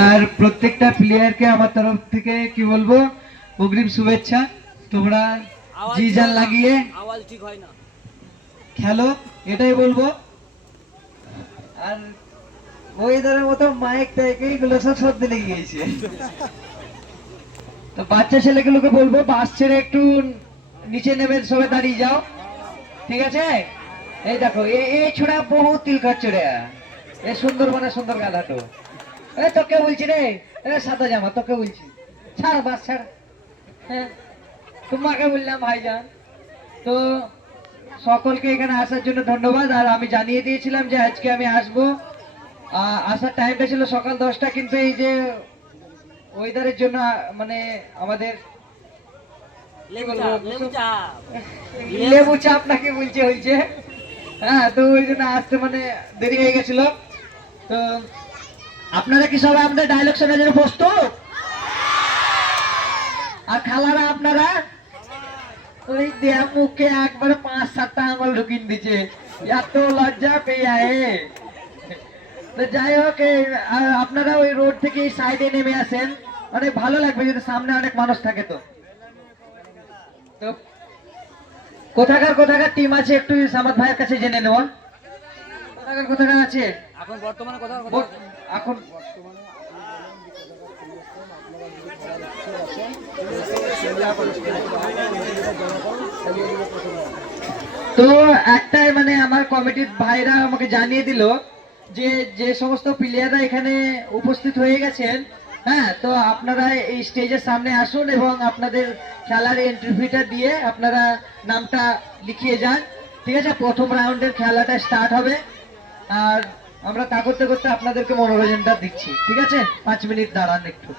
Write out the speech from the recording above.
আর প্রত্যেকটা প্লেয়ারকে আমার তরফ থেকে কি বলবো, অগ্রিম শুভেচ্ছা। তোমরা জি জান লাগিয়ে আওয়াজ ঠিক হয় না, খেলো, এটাই বলবো। আর ওয়েদারের মতো মাইক টাইক এইগুলো সব সর্দি লেগে গিয়েছে। তো বাচ্চা ছেলেগুলোকে বলবো বাস ছেড়ে একটু নিচে নেবে, সবাই দাঁড়িয়ে যাও, ঠিক আছে? এই দেখো এই ছোড়া বহু তিল খাচ্ছে রে, এই সুন্দরবনের সুন্দর গাধাটো। এই তোকে বলছি রে, সাদা জামা তোকে বলছি, ছাড় বাস ছাড়। হ্যাঁ, তোমাকে বললাম ভাইজান। তো সকলকে এখানে আসার জন্য ধন্যবাদ। আর আমি জানিয়ে দিয়েছিলাম যে আজকে আমি আসবো, আসার টাইমটা ছিল সকাল 10টা, কিন্তু এই যে ওয়েদারের জন্য মানে আমাদের লেবু চাপ নাকি বলছে হয়েছে, হ্যাঁ, তো ওই জন্য আসতে মানে দেরি হয়ে গেছিল। তো আপনারা কি সবাই আমাদের ডায়লগ শোনার জন্য প্রস্তুত? আর খালারা আপনারা ওই দেয়া মুখে একবারে 5-7টা আঙুল ঢুকিয়ে দিচ্ছে, এত লজ্জা পেয়ে। তো যাই হোক, আপনারা ওই রোড থেকে এই সাইডে নেমে আসেন, অনেক ভালো লাগবে যদি সামনে অনেক মানুষ থাকে। তো তো কোথাকার কোথাকার টিম আছে একটু সামাদ ভাইয়ের কাছে জেনে নেওয়া। কোথাকার কোথাকার আছে এখন বর্তমানে কথা এখন? তো একটাই মানে আমার কমিটির ভাইরা আমাকে জানিয়ে দিল যে যে সমস্ত প্লেয়াররা এখানে উপস্থিত হয়ে গেছেন, হ্যাঁ, তো আপনারা এই স্টেজের সামনে আসুন এবং আপনাদের খেলার এন্ট্রি ফিটা দিয়ে আপনারা নামটা লিখিয়ে যান, ঠিক আছে? প্রথম রাউন্ডের খেলাটা স্টার্ট হবে, আর আমরা তা করতে করতে আপনাদেরকে মনোরঞ্জনটা দিচ্ছি, ঠিক আছে? 5 মিনিট দাঁড়ান একটু।